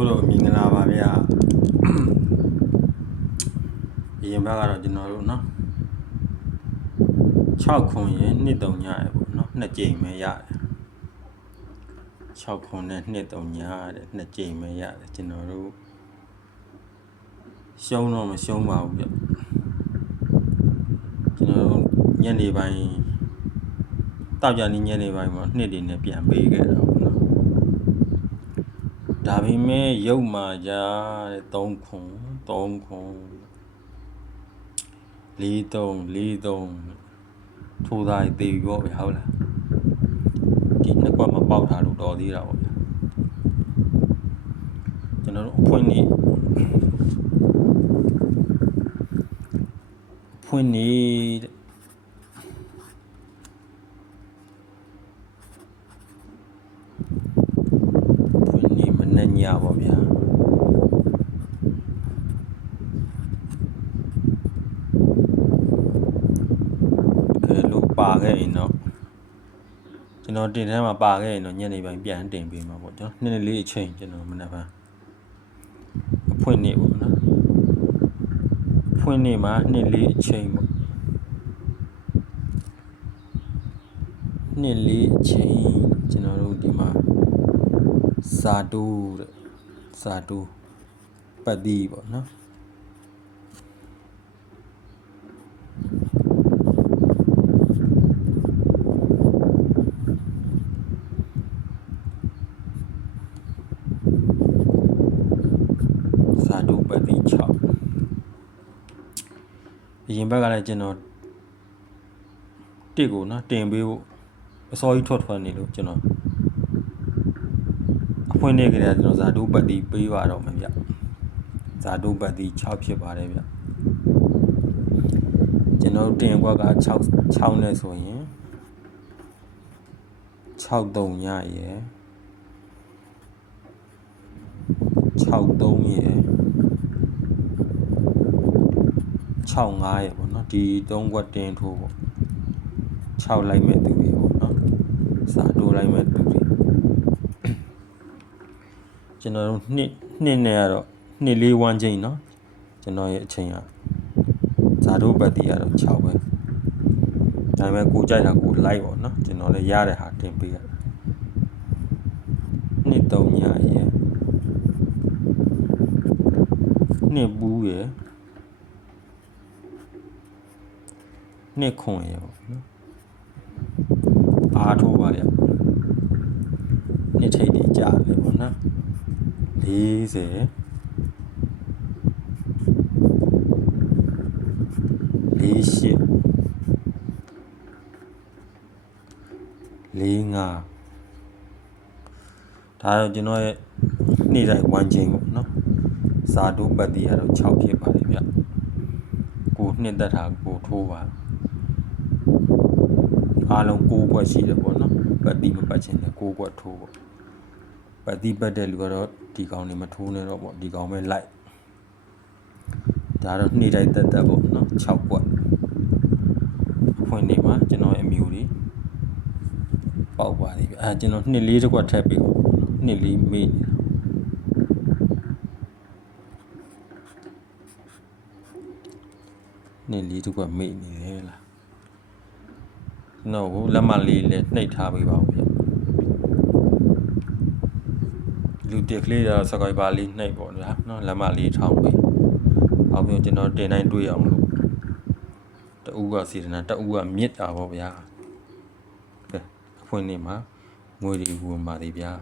မျိုးတို့မင်္ဂလာပါဗျာအရင်ဘက်ကတော့ကျွန်တော်တို့เนาะ6ခွန်ရယ်2 3ညရယ်ပေါ့เนาะ2ကြိမ်ပဲရတယ်6ခွန်နဲ့2 3ညတဲ့2ကြိမ်ပဲရတယ်ကျွန်တော်တို့ရှုံးတော့မရှုံးပါဘူးဗျကျွန်တော်တို့ညနေပိုင်းတောက်ကြနေ့ညနေပိုင်းမှာ2တွေနဲ့ပြန်ပေးခဲ့တာပေါ့เนาะဒါပေမဲ့ရုပ်မာကြတဲ့3ခွန်4 3ထိုးသားတေးပြီးပေါ့ဗျာဟုတ်လားဒီနှစ်ကွက်မှာပေါက်ထားလို့တော်သေးတာပေါ့ဗျာကျွန်တော်တို့အဖွင့်နေမနဲ့ညပေါ့ဗျာပါခဲ့ရင်တော့ကျွန်တော်တင်ထဲမှာပါခဲ့ရင်တော့ညနေပိုင်းပြန်တင်ပေးမှာပေါ့ကျွန်တော်နေ့လေးအချိန်ကျွန်တော်မနေ့ကအဖွင့်နေပေါ့နော်အဖွင့်နေမှာနေ့လေးအချိန်ပေါ့နေ့လေးအချိန်ကျွန်တော်တို့ဒီမှာစာတူပတ်တိပေါ့နော်ပတ်တိ6အရင်ဘက်ကလည်းကျွန်တော်တစ်ကိုနော်တင်ပေးဖို့အစောကြီးထွက်နေလို့ကျွန်တော်အဖွင့်နေကြတယ်ကျွန်တော်ဇာတုပတ်တိပေးပါတော့မယ်ဗျဇာတုပတ်တိ6ဖြစ်ပါတယ်ဗျကျွန်တော်တင်ကွက်က6နဲ့ဆိုရင်6 3ညရယ်6 3ရယ်6 5ရယ်ပေါ့နော်ဒီ3ခွက်တင်ထိုးပေါ့6လိုက်မဲ့သူတွေပေါ့နော်စာတိုးလိုက်မဲ့သူတွေကျွန်တော်တို့နှစ်နဲ့ကတော့နှစ်လေးဝမ်းချိန်เนาะကျွန်တော်ရဲ့အချိန်ကဇာတိုးပတ်တီကတော့6ပဲဒါပေမဲ့ကိုကြိုက်တာကိုလိုက်ပေါ့เนาะကျွန်တော်လည်းရတဲ့ဟာတင်ပေးရနှစ်3ညရယ်နှစ်ပူးရယ်နှစ်ခွန်ရယ်ပေါ့နော်အားထိုးပါရနှစ်ထိပ်တွေကြာတယ်ပေါ့နော်40 45ဒါတော့ကျွန်တော်ရဲ့နေ့တိုင်းဝမ်းချိန်ပေါ့နော်ဇာတုပတ်တိကတော့6ဖြစ်ပါတယ်ဗျကိုနှစ်သက်တာကိုထိုးပါအားလုံး6ခွက်ရှိတယ်ပေါ့နော်ပတ်တိမပတ်ချင်တယ်6ခွက်ထိုးပေါ့ပတ်တိပတ်တဲ့လူကတော့ဒီကောင်နေမထိုးနဲ့တော့ပေါ့ဒီကောင်ပဲလိုက်ဒါတော့နေ့တိုင်းတက်ပေါ့နော်6ခွက်အဖွင့်နေမှာကျွန်တော်ရဲ့အမျိုးတွေပေါက်ပါလိမ့်ဗျကျွန်တော်နှစ်လေးတစ်ခွက်ထည့်ပေးပေါ့နှစ်လေးမေ့နှစ်လေးတစ်ခွက်မေ့နေတယ်လားနော်လက်မလေးလည်းနှိပ်ထားပေးပါဦးဗျလူတက်ကလေးတော့စကွိုင်ပါလေးနှိပ်ပေါ့ဗျာနော်လက်မလေးထောင်းပေးအောင်ပြီးကျွန်တော်တင်တိုင်းတွေးအောင်လို့တူကစီရနာတူကမြစ်တာပေါ့ဗျာကဲအဖွင့်နေမှာငွေတွေဝင်ပါသေးဗျာ